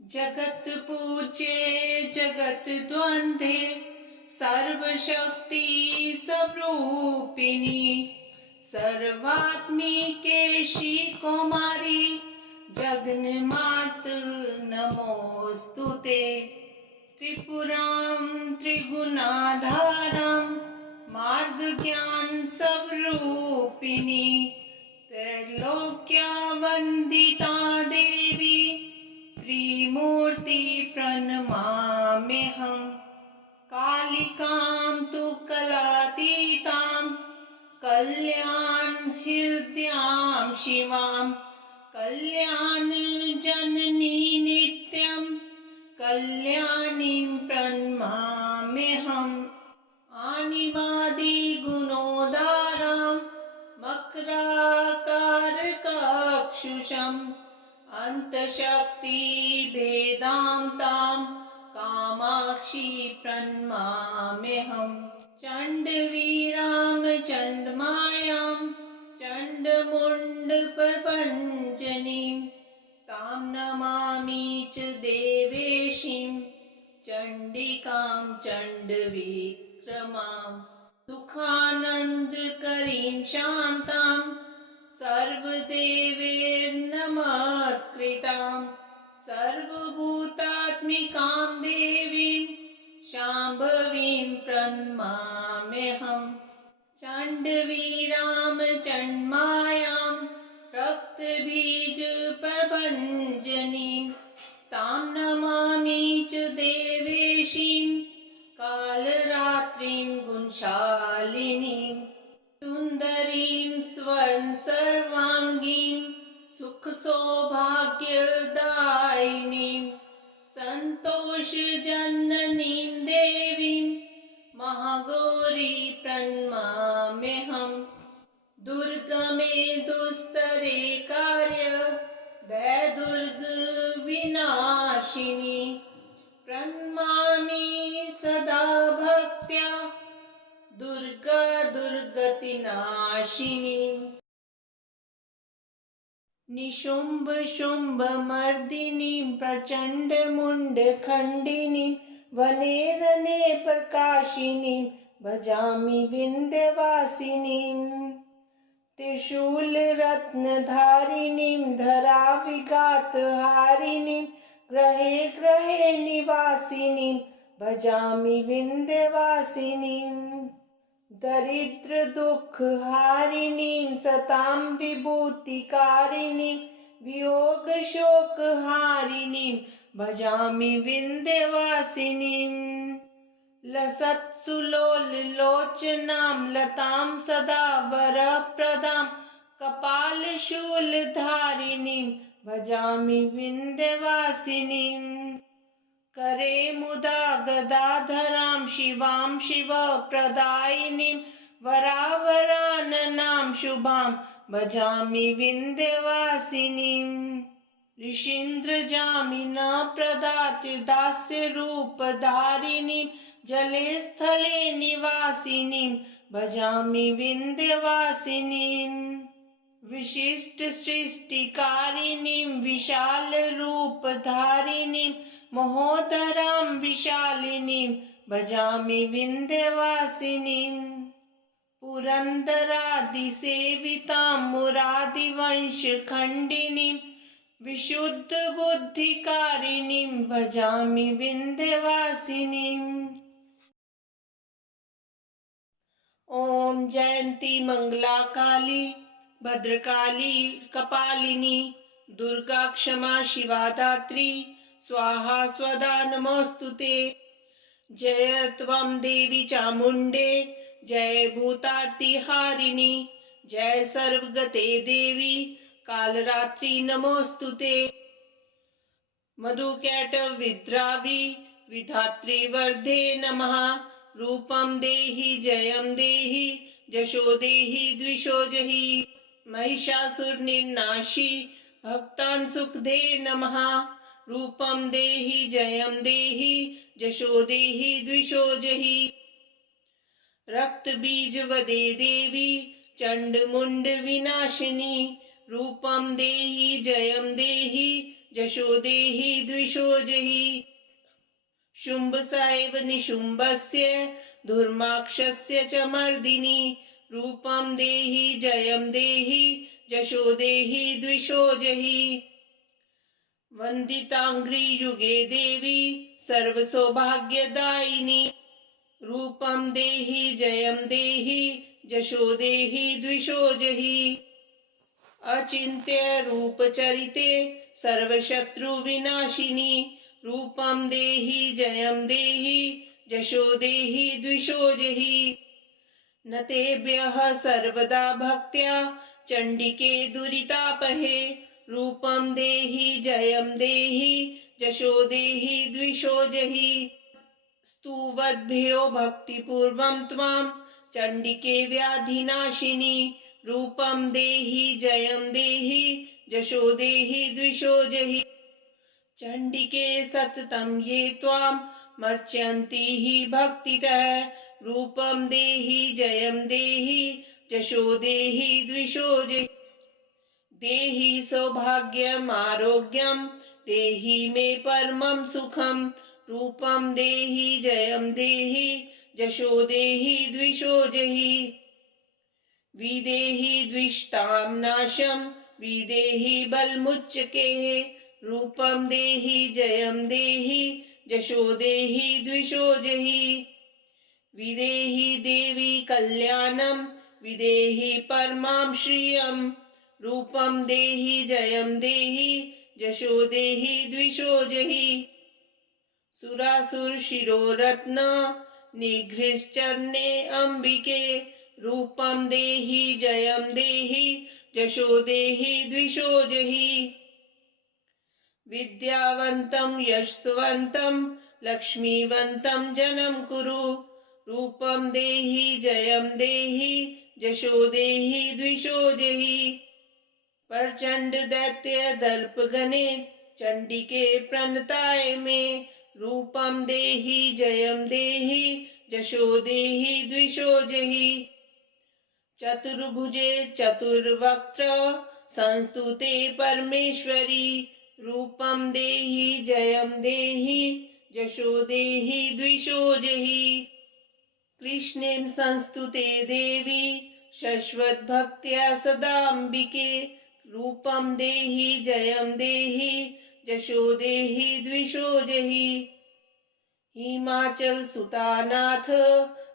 जगत पूज्ये जगत द्वंद्वे सर्वशक्ति स्वरूपिणी सर्वात्मिके श्री कौमारी जगन्मात नमोस्तुते। त्रिपुरां त्रिगुणाधारं मार्ग ज्ञान स्वरूपिणी त्रैलोक्या वंदिता देवी त्रिमूर्ति प्रणमाम्यहम्। कालिकां तु कलातीतां कल्याण हृद्यां शिवां कल्याण जननी नित्यं कल्याणीं प्रणमाम्यहम्। आनिवादि गुणोदारां मकराकारकक्षुषम् अंतशक्ति भेदान्तां कामाक्षी प्रणमाम्यहम्। चण्डवीरां चण्डमायां चण्डमुण्डप्रपञ्चनीं तां नमामि च देवेशीं चण्डिकां चण्डविक्रमां। सुखानन्दकरीं शान्तां सर्वदेवैर्नमस्कृतां सर्वभूतात्मिकां देवीं शाम्भवीं प्रणमाम्यहम्। चण्डवीरां चण्डमायां रक्तबीजप्रभञ्जनीं तां नमामि च देवेशीं कालरात्रिं गुणशालिनीं। सुन्दरीं स्वर्ण सर्वांगीं सुख सौभाग्यदायिनीं संतोष जननीं देवीं महागौरी प्रणमाम्यहम्। दुर्गमे दुस्तरे कार्य भयदुर्ग विनाशिनी प्रणमामि सदा भक्त्या दुर्गा दुर्गतिनाशिनी। निशुम्भ शुम्भ मर्दिनीं प्रचंड मुंड खंडिनीं वने रणे प्रकाशिनीं भजामि विंध्यवासिनीं। त्रिशूल रत्नधारिणीं धरा विघात हारिणीं ग्रहे ग्रहे निवासिनीं भजामि विंध्यवासिनीं। दरिद्र दुख हारिणीं सतां विभूतिकारिणीं वियोग शोक हारिणीं भजामि विंध्यवासिनीं। लसत्सुलोल लोचनां लतां सदा वरप्रदां कपालशूलधारिणीं भजामि विंध्यवासिनीं। करे मुदा गदाधरां शिवां शिवप्रदायिनीं वरावराननां शुभां भजामि विंध्यवासिनीं। ऋषीन्द्रजामिना प्रदास्यरूपधारिणीं जले स्थले निवासिनीं भजामि विंध्यवासिनीं। विशिष्ट सृष्टिकारिणीं विशाल रूपधारिणीं महोदरां विशालिनीं भजामि विंध्यवासिनीं। पुरन्दरादिसेवितां मुरादिवंशखण्डिनीं विशुद्ध बुद्धिकारिणीं भजामि विंध्यवासिनीं। ओम जयंती मंगला काली भद्रकाली कपालिनी दुर्गा क्षमा शिवा दात्री स्वाहा स्वदा नमोस्तुते। जय त्वं देवी चामुण्डे जय भूतार्ति हारिणी जय सर्वगते देवी कालरात्रि नमोस्तुते। मधुकैटभविद्रावि विधात्री वर्धे नमः। रूपं देहि जयं देहि जशो देहि द्विषो जहि। महिषासुरनिर्नाशी भक्तान् सुखदे नमः। रूपं देहि जयं देहि जशो देहि द्विषो जहि। रक्तबीजवदे देवी चण्डमुण्ड विनाशिनी रूपं देहि जयं देहि जशो देहि द्विषो जहि शुम्भ साइव निशुम्भस्य धुर्माक्षस्य च मर्दिनि रूपं देहि जयं देहि जशो देहि द्विषो जहि वन्दिताङ्घ्रियुगे देवी सर्वसौभाग्यदायिनी रूपं देहि जयं देहि जशो देहि द्विषो जहि अचिन्त्य रूपचरिते सर्वशत्रुविनाशिनी रूपं देहि जयं देहि जशो देहि द्विषो जहि न तेभ्यः सर्वदा भक्त्या चण्डिके दुरितापहे रूपं देहि जयं देहि जशो देहि द्विषो जहि स्तुवद्भ्यो भक्तिपूर्वं त्वां चण्डिके व्याधिनाशिनी रूपं देहि जयं देहि जशो देहि द्विषो जहि चण्डिके सततं ये त्वां मर्च्यन्ति हि भक्तितः रूपं देहि जयं देहि जशो देहि द्विषो जहि देहि सौभाग्यम् आरोग्यं देहि मे परमं सुखं रूपं देहि जयं देहि जशो देहि द्विषो जहि विदेहि द्विषतां नाशं विदेहि बलमुच्चकेः रूपं देहि जयं देहि जशो देहि द्विषो जहि विदेहि देवी कल्याणं विदेहि परमां श्रियं रूपं देहि जयं देहि जशो देहि द्विषो जहि सुरासुर शिरोरत्न निघ्रिश्चरणे अंबिके रूपं देहि जयं देहि जशो देहि द्विषो जहि विद्यावन्तं यशस्वन्तं लक्ष्मीवन्तं जनं कुरु रूपं देहि जयं देहि जशो देहि द्विषो जहि प्रचंड दैत्य दर्पगणे चंडिके प्रणताय मे रूपं देहि जयं देहि जशो देहि द्विषो जहि चतुर्भुजे चतुर्वक्त्र संस्तुते परमेश्वरी रूपं देहि जयं देहि जशो देहि द्विषो जहि कृष्णेन संस्तुते देवी शश्वत भक्त्या सदाम्बिके रूपं देहि जयं देहि जशो देहि द्विषो जहि हिमाचल सुतानाथ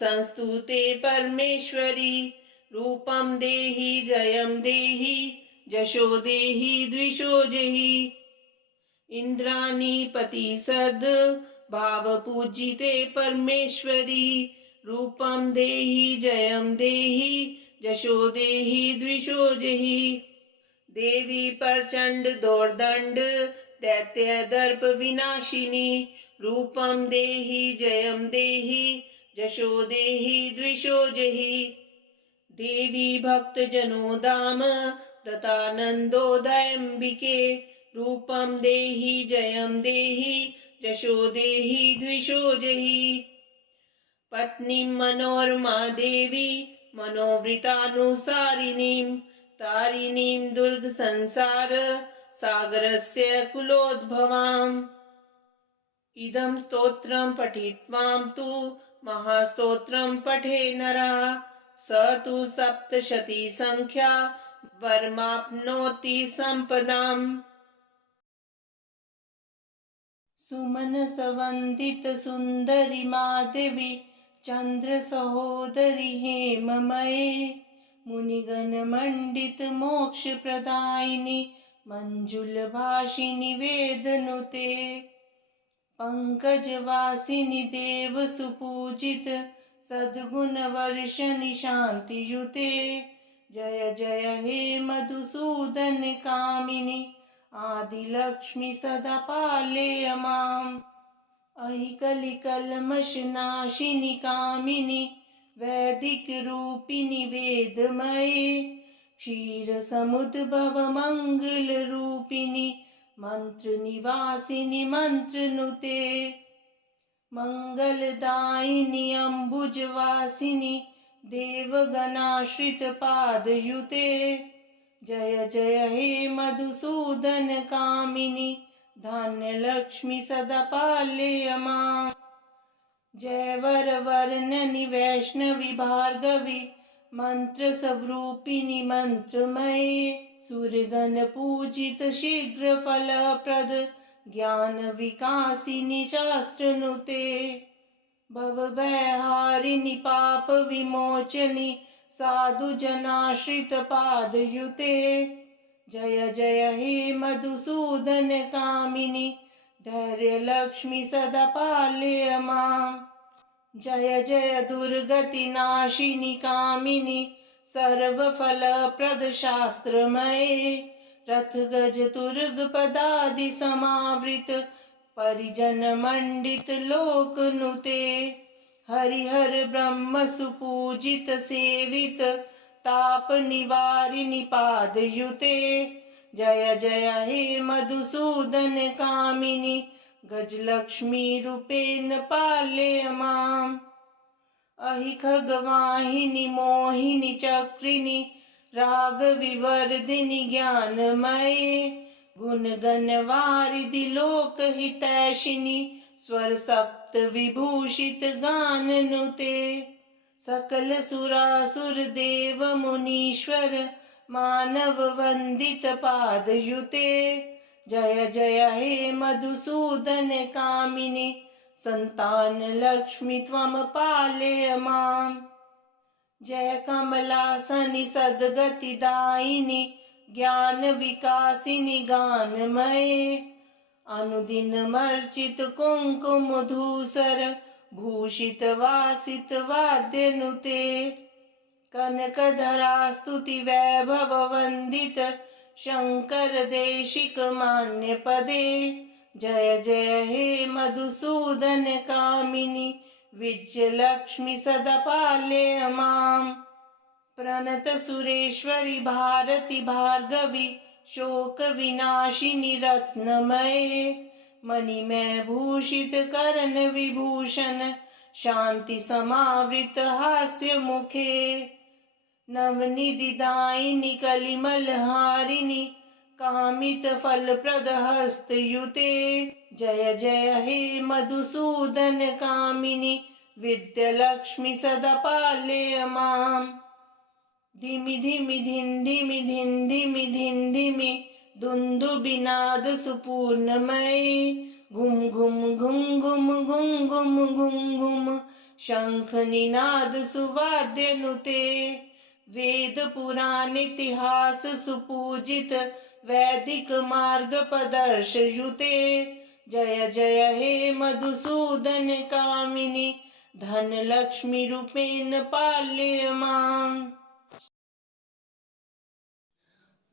संस्तुते परमेश्वरी रूपं देहि जयं देहि जशो देहि द्विषो जहि इंद्राणीपति सद भाव पूजिते परमेश्वरी रूपं देहि जयं देहि जशो देहि द्विषो जहि देवी प्रचंड दोर्दंड दैत्य दर्प विनाशिनी रूपं देहि जयं देहि जशो देहि द्विषो जहि देवी भक्त जनो दाम दतानंदोदयंबिके रूपं देहि जयं देहि जशो देहि द्विषो जहि पत्नीं मनोरमा देवी मनोवृतानुसारिणीं तारिणीं दुर्ग संसार सागरस्य कुलोद्भवाम् इदं स्तोत्रं पठित्वां तु महास्तोत्रं पठे नरः स तु सप्तशती संख्या वरमाप्नोति संपदाम् सुमनसवन्दित सुन्दरि माधवी चंद्र सहोदरि हेममये मुनिगणमण्डित मोक्ष प्रदायिनी मंजुलभाषिणि वेदनुते पंकजवासिनि देव सुपूजित सद्गुणवर्षणि शान्तियुते जय जय हे मधुसूदन कामिनि आदिलक्ष्मी सदा पालय माम् अहिकलिकल्मषनाशिनि कामिनि वैदिक रूपिणि वेदमये क्षीरसमुद्भव मंगल रूपिणि मंत्र निवासिनि मंत्रनुते मंगलदायिनि अम्बुजवासिनि देवगणाश्रित पादयुते जय जय हे मधुसूदन कामिनी धान्य लक्ष्मी सदा पालय मां। जय वर वर्णनि वैष्णवी भार्गवी मंत्र स्वरूपिणी मंत्रमयी सुरगण पूजित शीघ्र फलप्रद ज्ञान विकासिनी शास्त्रनुते भवभयहारिणि पाप विमोचनि साधु जनाश्रित पादयुते। जय जय हे मधुसूदन कामिनी धैर्य लक्ष्मी सदा पालय मां। जय जय दुर्गति नाशिनी कामिनी सर्वफलप्रद शास्त्रमये रथ गज तुर्ग पदादि समावृत परिजन मंडित लोकनुते हरिहर ब्रह्म सुपूजित सेवित ताप निवारिणि पादयुते। जय जय हे मधुसूदन कामिनी गजलक्ष्मी रूपेण पालय माम्। अहि खगवाहिनी मोहिनी चक्रिणी राग विवर्धिनी ज्ञानमये गुणगण वारिधि लोक हितैषिणी स्वर सप्त विभूषित गाननुते सकल सुरासुर देव मुनीश्वर मानव वंदित पादयुते। जय जय हे मधुसूदन कामिनी संतान लक्ष्मी त्वं पालय माम्। जय कमलासनि सद्गति दायिनी ज्ञान विकासिनी गानमये अनुदिन मर्चित कुंकुम धूसर भूषित वासित वाद्यनुते कनकधरा स्तुति वैभव वंदित शंकर देशिक मान्य पदे। जय जय हे मधुसूदन कामिनी विजय लक्ष्मी सदा पालय माम्। प्रणत सुरेश्वरी भारती भार्गवी शोक विनाशिनी रत्नमये मणिमय भूषित कर्ण विभूषण शांति समावृत हास्य मुखे नवनिधि दायिनी कलिमल हारिणी कामित फलप्रद हस्तयुते। जय जय हे मधुसूदन कामिनी विद्यालक्ष्मी सदा पालय माम्। धिमि धिमि धिन धिमि धिन धिमि धिन धिमि दुन्दुभिनाद सुपूर्णमयी घुम घुम घुम घुम घुम घुम घुम घुम शंख निनाद सुवाद्यनुते वेद पुराण इतिहास सुपूजित वैदिक मार्ग प्रदर्शयुते। जय जय हे मधुसूदन कामिनी धन लक्ष्मी रूपेण पालय माम्।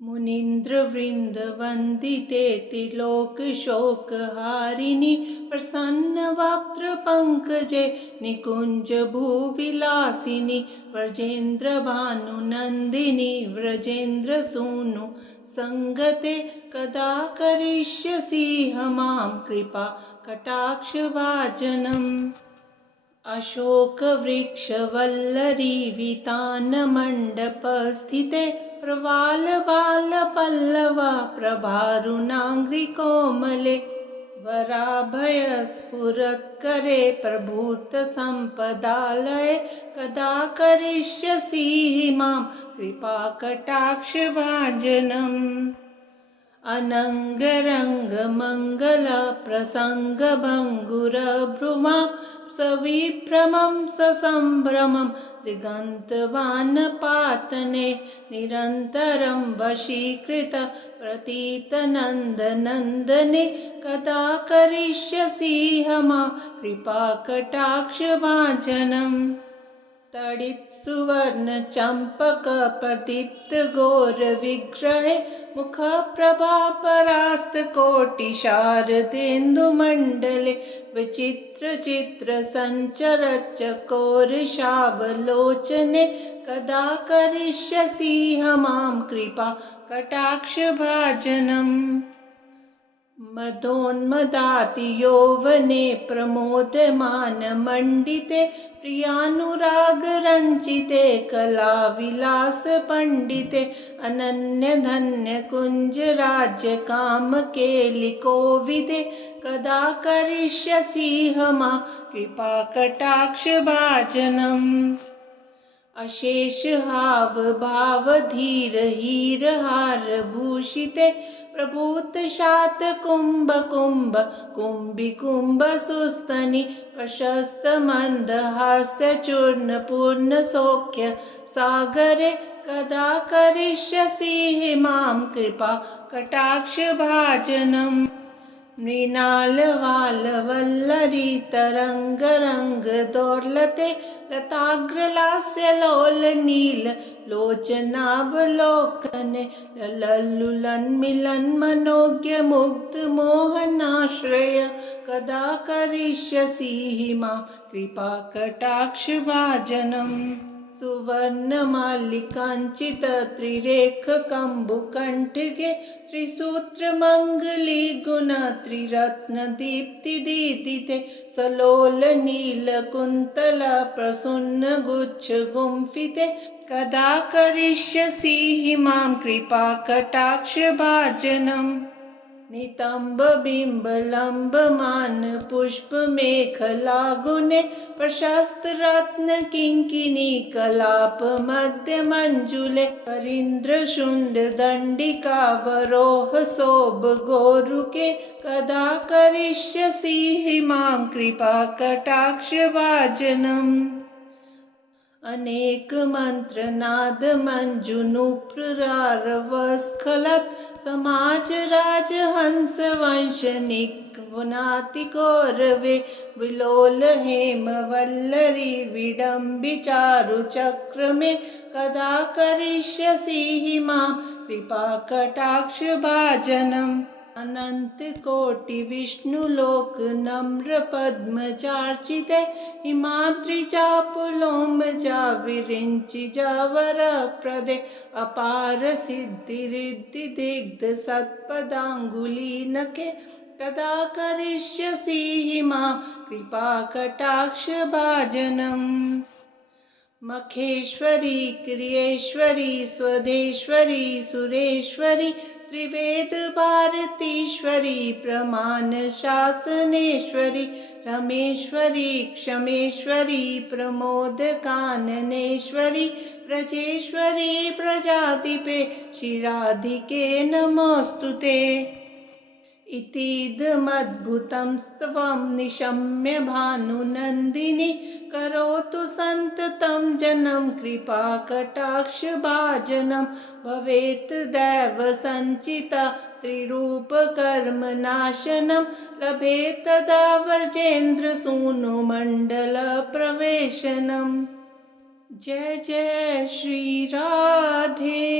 मुनीन्द्र वृंद वंदिते त्रिलोक शोक हारिणी प्रसन्न वक्त्र पंकजे निकुंज भूविलासिनी व्रजेन्द्र भानु नंदिनी व्रजेन्द्र सूनु संगते कदा करिष्यसि मां कृपा कटाक्ष भाजनम्। अशोक वृक्ष वल्लरी वितान मंडप स्थिते प्रवाल बाल पल्लव प्रभारुणांघ्रि कोमले वराभय स्फुरत्करे प्रभूत संपदालये कदा करिष्यसि मां कृपा कटाक्ष भाजनम्। अनंगरंग मंगल प्रसंग भंगुर भ्रुमां सविभ्रमं ससंभ्रमं दिगंतवान पातने निरंतरं वशीकृत प्रतीत नंद नंदने कदा करिष्यसि मां कृपा कटाक्ष भाजनम्। तडित सुवर्ण चंपक प्रदीप्त घोर विग्रहे मुख प्रभा परास्त कोटि शारदेन्दु मंडले विचित्र चित्र संचर चकोर शावलोचने कदा करिष्यसि मां कृपा कटाक्ष भाजनम्। मदोन्मदाति यौवने प्रमोदमानमण्डिते प्रियानुरागरञ्जिते कलाविलासपण्डिते अनन्यधन्यकुञ्जराज्यकामकेलिकोविदे कदा करिष्यसि मा कृपाकटाक्षभाजनम्। अशेष हाव भाव धीर हीर हार भूषिते प्रभूत शात कुंभ कुंभ कुंभी कुंभ सुस्तनि प्रशस्त मंद हास्य चूर्ण पूर्ण सौख्य सागरे कदा करिष्यसि मां कृपा कटाक्ष भाजनम्। मृणालवालवल्लरी तरंग रंग दोर्लते लताग्रलास्य लोल नील लोचनावलोकने लल्लुलन मिलन मनोज्ञ मुग्ध मोहनाश्रय कदा करिष्यसि मां कृपा कटाक्ष भाजनम्। सुवर्णमालिकाञ्चित त्रिरेख कम्बुकण्ठगे त्रिसूत्रमङ्गली गुण त्रिरत्न दीप्तिदीदिते सलोल नीलकुन्तल प्रसन्न गुच्छ गुम्फिते कदा करिष्यसि मां कृपा कटाक्ष भाजनम्। नितंब बिंब लंब मान पुष्प मेखला गुणे प्रशस्त रत्न किंकिनी कलाप मध्य मंजुले करीन्द्र शुंड दंडिका वरोह शोभ गोरुके कदा करिष्यसि मां कृपा कटाक्ष भाजनम्। अनेक मंत्र नाद मंजुनुप्रारवस्खलत् समाज राज हंस वंशनिक वनाति कौरवे विलोल हेम वल्लरी विडम्बि चारु चक्र में कदा करिष्यसि मां कृपा कटाक्ष भाजनम्। अनंत कोटि विष्णु लोक नम्र पद्मचार्चिते हिमाद्रि चापुलोम जा विरिंचि जावर प्रदे अपार सिद्धि रिद्धि दिग्ध सत्पदांगुलीनके कदा करिष्यसि मां कृपा कटाक्ष भाजनम्। मखेश्वरी क्रियेश्वरी स्वदेश्वरी सुरेश्वरी त्रिवेद भारतीश्वरी प्रमाण शासनेश्वरी रमेश्वरी क्षमेश्वरी प्रमोद काननेश्वरी ब्रजेश्वरी प्रजाधिपे शिराधिके नमोस्तुते। इतीदमद्भुतं स्तवं निशम्य भानुनन्दिनी करोतु सन्ततं जनं कृपा कटाक्ष भाजनं। भवेत् दैव संचिता त्रिरूप कर्म नाशनं लभेत् तदा वर्जेन्द्र सूनु मंडल प्रवेशनम्। जय जय श्री राधे।